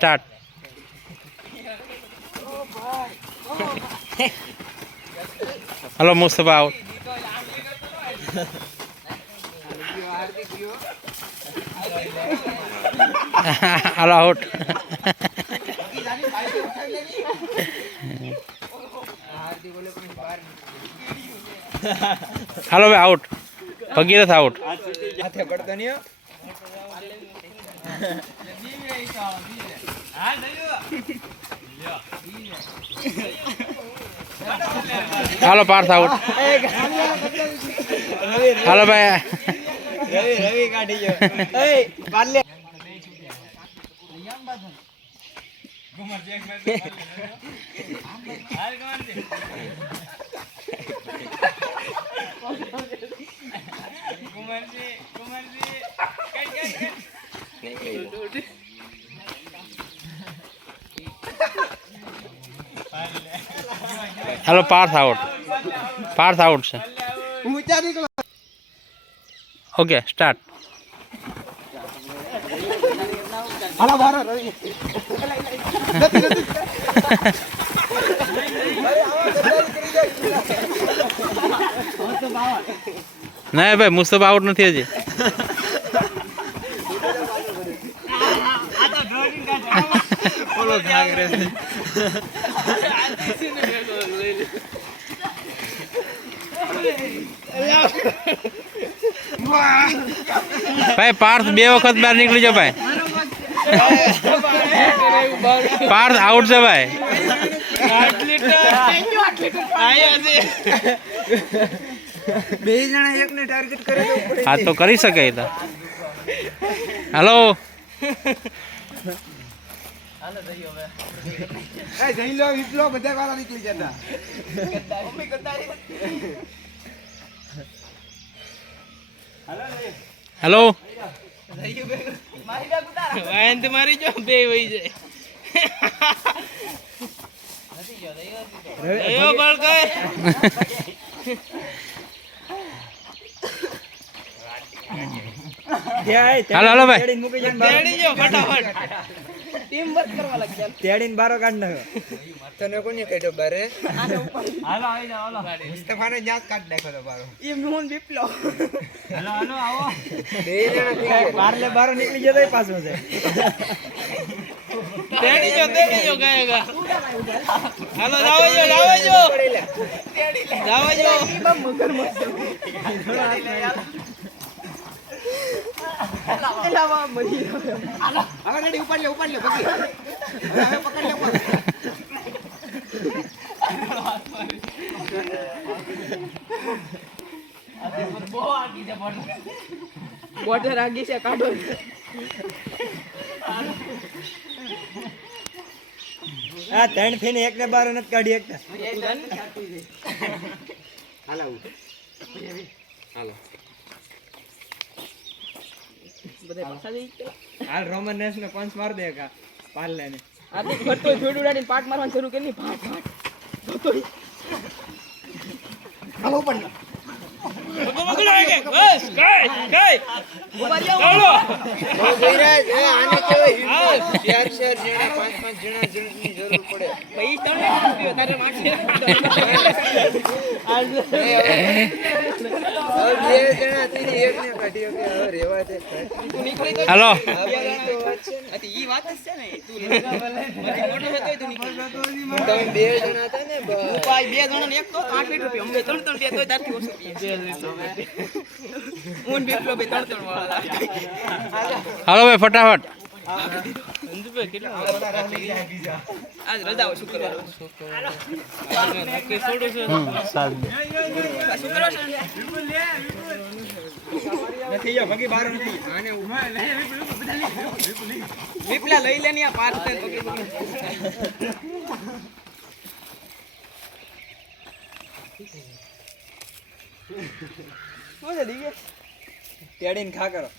Start. Hello Mustafa out. Hello out. Hello भाई out. Bhagirath out. Hello Parth out. Hello भाई रवि काटी जो hello Parth out. Parth out से ओके स्टार्ट। नहीं भाई मुस्तफा आउट नहीं हजी। भाई पार्थ बे वक्त बाहर निकली जाओ भाई। पार्थ आउट से भाई। हाँ तो करी सके तो। हेलो हेलो मारी जो बे वही जाए। हेलो हेलो भाई टीम वर्क करवा लग गया। तेड़ीन बारो काढना तने कोनी काढ्यो बारे। हालो आई जाओ हालो मुस्तफाने जात काढ नाख्यो तो बारो ई मोहन विप्लो। हेलो हेलो आओ બે જણા થઈ ગયા બારલે બારો નીકળી જતો પાછો છે। તેડી જો ગાયગા। હાલો જાવ જો જાવ જો મગર મત લાવા મરી હાલો હવે રેડી ઉપાડ લે બગી હવે પકડ લે બહુ આગી છે બોર્ડર આગી છે કાઢો। આ ત્રણ થઈને એક ને 12 નથી કાઢી એક હાલો હાલો બધે પાછા જઈ હાલ રોમન નેસ ને પંચ માર દે કા પાર્લે ને આ તો ઘટતો જોડ ઉડાડીને પાટ મારવાનું શરૂ કરી ફાટ ધોતો હાલો પડ બગડો આગે બસ કઈ ઉભા જાઓ બહુ ગઈરાજ આને કેવો ચાર જણા પાંચ જણાની જરૂર પડે ભાઈ તને પીઓ તારે માથે આજ બે જણા તીની એક ને કાઢ્યો કે હવે રેવા દે તું નીકળી તો હાલો ઈ વાત છે ને તું લગા ભલે મારી મોટો હતો તું નીકળી તમે બે જણા હતા ને ભાઈ બે જણા ને એક તો 8 રૂપિયા અમને 3 બે તો તારથી ઓછું પીએ ઊન બેફલો બે 3 વાળા હાલો ભાઈ ફટાફટ સંજુભાઈ કેટલા આજ રજા હોય શુક્રવાર નક્કી છોડો છે સાલ શુક્રવાર નથી જો ભગી બાર નથી આને ઉભા લે વિપલા લઈ લેની આ પાસ તે ભગી મોજે દીગે તેડીને ખા કરો